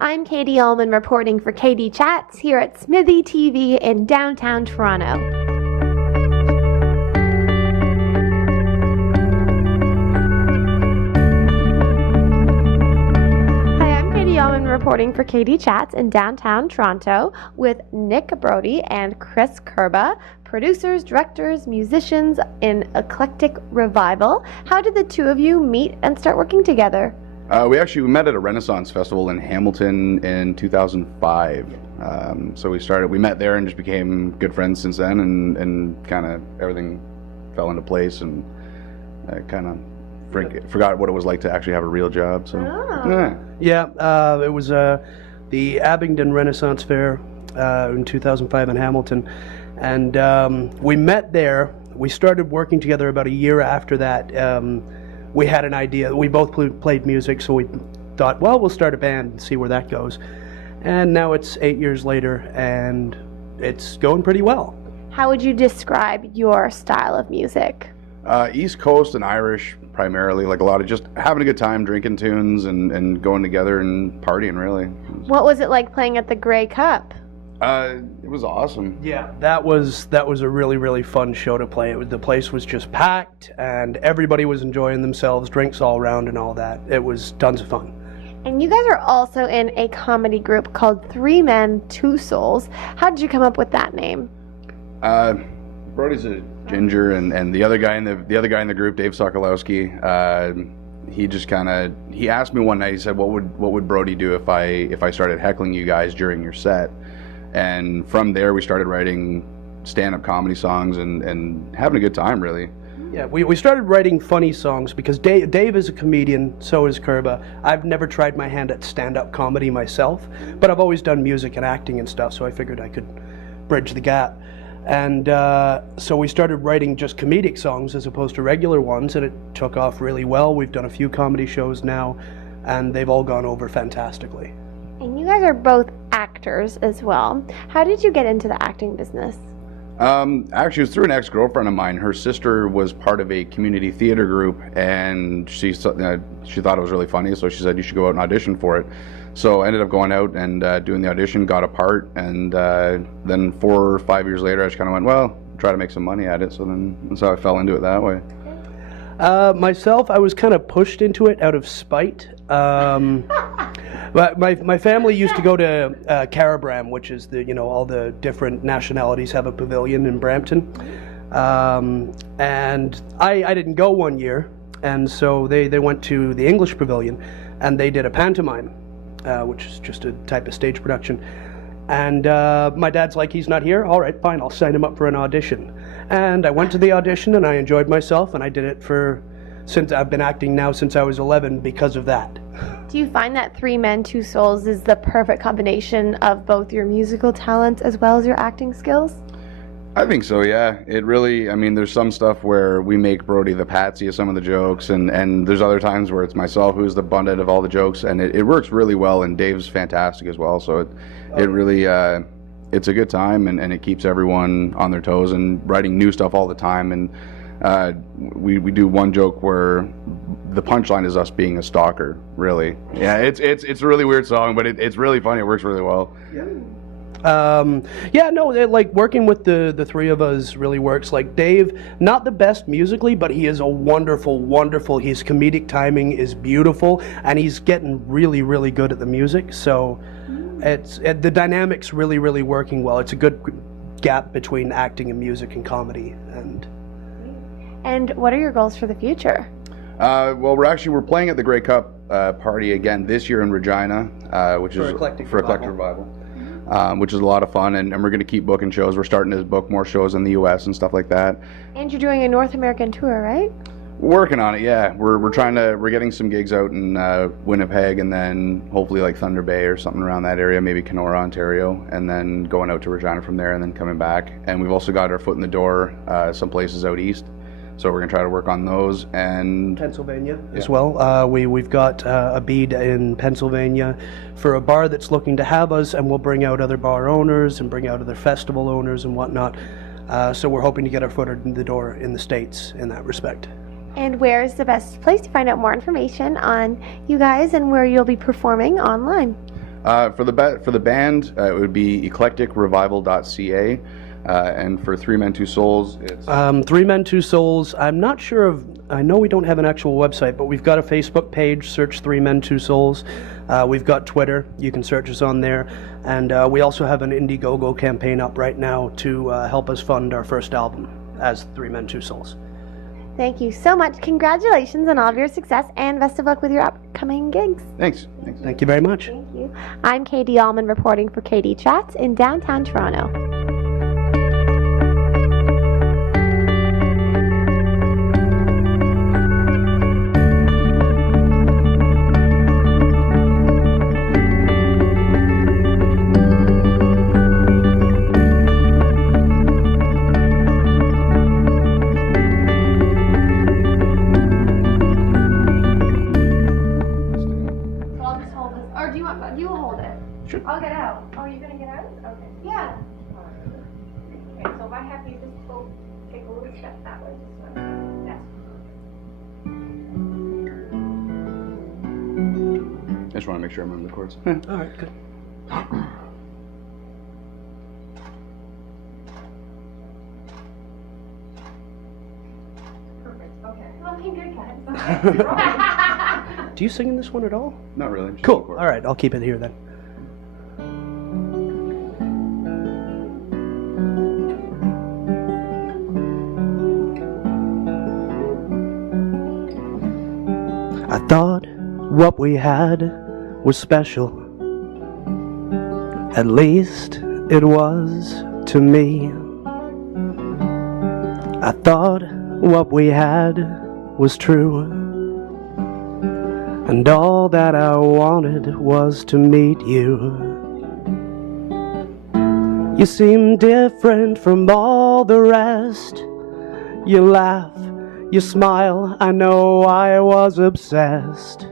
I'm Katie Ullman reporting for KD Chats here at Smitheetv in downtown Toronto. Reporting for KD Chats in downtown Toronto with Nick Brodie and Chris Kerba, producers, directors, musicians in Eclectic Revival. How did the two of you meet and start working together? We met at a Renaissance festival in Hamilton in 2005. So we met there and just became good friends since then, and kind of everything fell into place, and kind of forgot what it was like to actually have a real job. So it was the Abingdon Renaissance Fair in 2005 in Hamilton, and we met there. We started working together about a year after that. We had an idea. We both played music, so we thought, well, we'll start a band and see where that goes. And now it's 8 years later, and it's going pretty well. How would you describe your style of music? East Coast and Irish primarily, like a lot of just having a good time, drinking tunes and going together and partying, really. What was it like playing at the Grey Cup? It was awesome. Yeah, that was a really, really fun show to play. The place was just packed and everybody was enjoying themselves, drinks all around and all that. It was tons of fun. And you guys are also in a comedy group called 3 Men, 2 Souls. How did you come up with that name? Brodie's a ginger, and the other guy in the group, Dave SOKOLOWSKI, he asked me one night. He said, "What would Brodie do if I started heckling you guys during your set?" And from there, we started writing stand-up comedy songs and having a good time, really. Yeah, we started writing funny songs because Dave is a comedian, so is Kerba. I've never tried my hand at stand-up comedy myself, but I've always done music and acting and stuff, so I figured I could bridge the gap. And so we started writing just comedic songs as opposed to regular ones, and it took off really well. We've done a few comedy shows now, and they've all gone over fantastically. And you guys are both actors as well. How did you get into the acting business? Actually, it was through an ex-girlfriend of mine. Her sister was part of a community theater group, and she thought it was really funny, so she said you should go out and audition for it. So I ended up going out and doing the audition, got a part, and then 4 or 5 years later, I just kind of went, well, try to make some money at it. So that's how I fell into it that way. Myself, I was kind of pushed into it out of spite. But my family used to go to Kerba, which is all the different nationalities have a pavilion in Brampton, and I didn't go one year, and so they went to the English pavilion, and they did a pantomime, which is just a type of stage production. And my dad's like, he's not here? All right, fine, I'll sign him up for an audition. And I went to the audition, and I enjoyed myself, and I did it since I've been acting now since I was 11 because of that. Do you find that 3 Men, 2 Souls is the perfect combination of both your musical talent as well as your acting skills? I think so, yeah. It really, there's some stuff where we make Brodie the patsy of some of the jokes, and there's other times where it's myself who's the butt-end of all the jokes, and it works really well, and Dave's fantastic as well, so it really, it's a good time, and it keeps everyone on their toes and writing new stuff all the time, and we do one joke where the punchline is us being a stalker, really. Yeah, it's a really weird song, but it's really funny. It works really well. Like working with the three of us really works. Like Dave, not the best musically, but he is a wonderful. His comedic timing is beautiful, and he's getting really, really good at the music. So the dynamics really working well. It's a good gap between acting and music and comedy. And what are your goals for the future? Well, we're playing at the Grey Cup party again this year in Regina, which is Eclectic for Eclectic Revival, which is a lot of fun, and we're going to keep booking shows. We're starting to book more shows in the U.S. and stuff like that. And you're doing a North American tour, right? We're working on it, yeah. We're getting some gigs out in Winnipeg, and then hopefully like Thunder Bay or something around that area, maybe Kenora, Ontario, and then going out to Regina from there, and then coming back. And we've also got our foot in the door some places out east. So we're going to try to work on those, and Pennsylvania as well. We've got a bead in Pennsylvania for a bar that's looking to have us, and we'll bring out other bar owners and bring out other festival owners and whatnot. So we're hoping to get our foot in the door in the States in that respect. And where is the best place to find out more information on you guys and where you'll be performing online? For the band, it would be eclecticrevival.ca. And for Three Men, Two Souls, it's... Three Men, Two Souls. I'm not sure of... I know we don't have an actual website, but we've got a Facebook page. Search Three Men, Two Souls. We've got Twitter. You can search us on there. And we also have an Indiegogo campaign up right now to help us fund our first album as Three Men, Two Souls. Thank you so much. Congratulations on all of your success, and best of luck with your upcoming gigs. Thanks. Thank you very much. Thank you. I'm Katie Allman reporting for KD Chats in downtown Toronto. I'll get out. Oh, you're gonna get out? Okay. Yeah. Okay, so if I have you just go take a little step that way. Yes. I just want to make sure I'm on the cords. All right, good. Perfect. Okay. Okay, good guys. Do you sing in this one at all? Not really. Just Cool. the chords. All right, I'll keep it here then. I thought what we had was special. At least it was to me. I thought what we had was true. And all that I wanted was to meet you. You seem different from all the rest. You laugh, you smile, I know I was obsessed.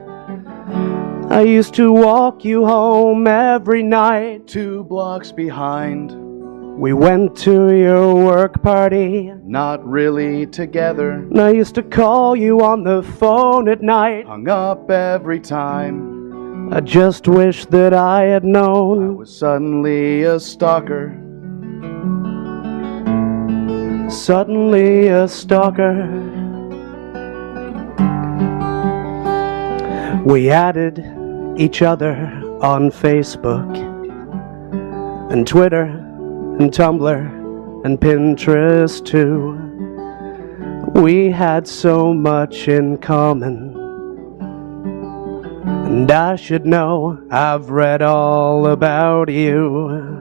I used to walk you home every night. 2 blocks behind, We went to your work party. not really together. And I used to call you on the phone at night. Hung up every time. I just wish that I had I known. was suddenly a stalker. Suddenly a stalker. We added each other on Facebook and Twitter and Tumblr and Pinterest too. We had so much in common, and I should know, I've read all about you.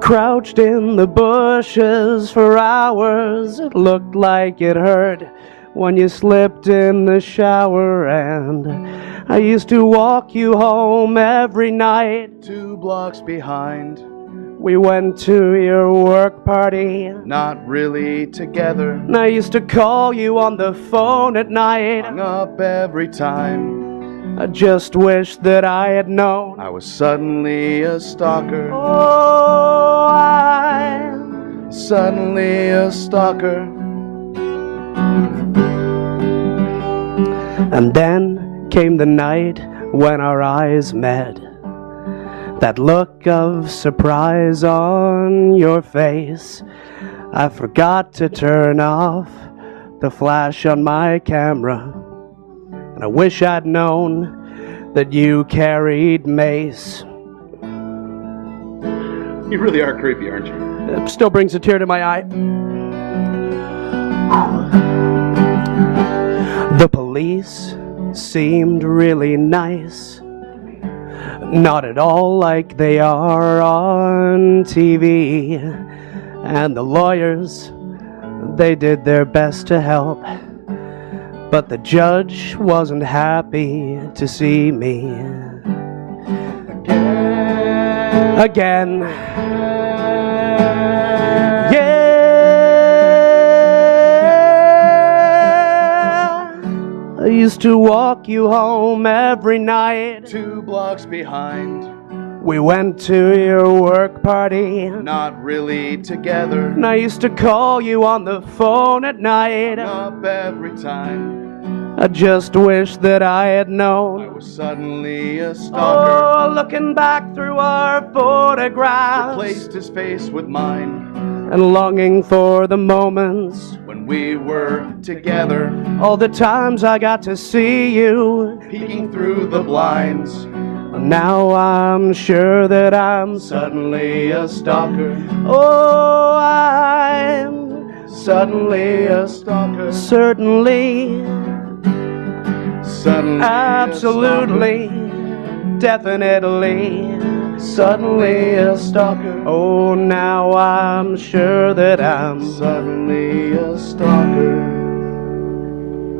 Crouched in the bushes for hours, it looked like it hurt when you slipped in the shower, and I used to walk you home every night. 2 blocks behind, We went to your work party, not really together. and I used to call you on the phone at night. Hung up every time. I just wish that I had known. I was suddenly a stalker. Oh, I'm Suddenly a stalker. And then came the night when our eyes met. That look of surprise on your face. I forgot to turn off the flash on my camera. And I wish I'd known that you carried mace. You really are creepy, aren't you? It still brings a tear to my eye. The police seemed really nice. Not at all like they are on TV. And the lawyers, they did their best to help. But the judge wasn't happy to see me. Again. Yeah. I used to walk you home every night. 2 blocks behind, We went to your work party, not really together. and I used to call you on the phone at night. Hung up every time. I just wish that I had I known. was suddenly a stalker. Oh, looking back through our photographs, Replaced his face with mine and longing for the moments, when we were together, all the times I got to see you. peeking through the blinds. Now I'm sure that I'm Suddenly a stalker. oh, I'm Suddenly a stalker. certainly, Suddenly absolutely, definitely, Suddenly a stalker. oh, now I'm sure that I'm Suddenly a stalker.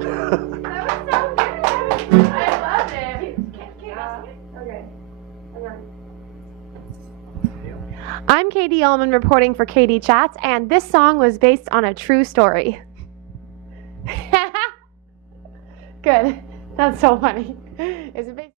That was so good. I love it. Okay. Hang on. I'm Katie Ullman reporting for Katie Chats, and this song was based on a true story. Good. That's so funny. Is it based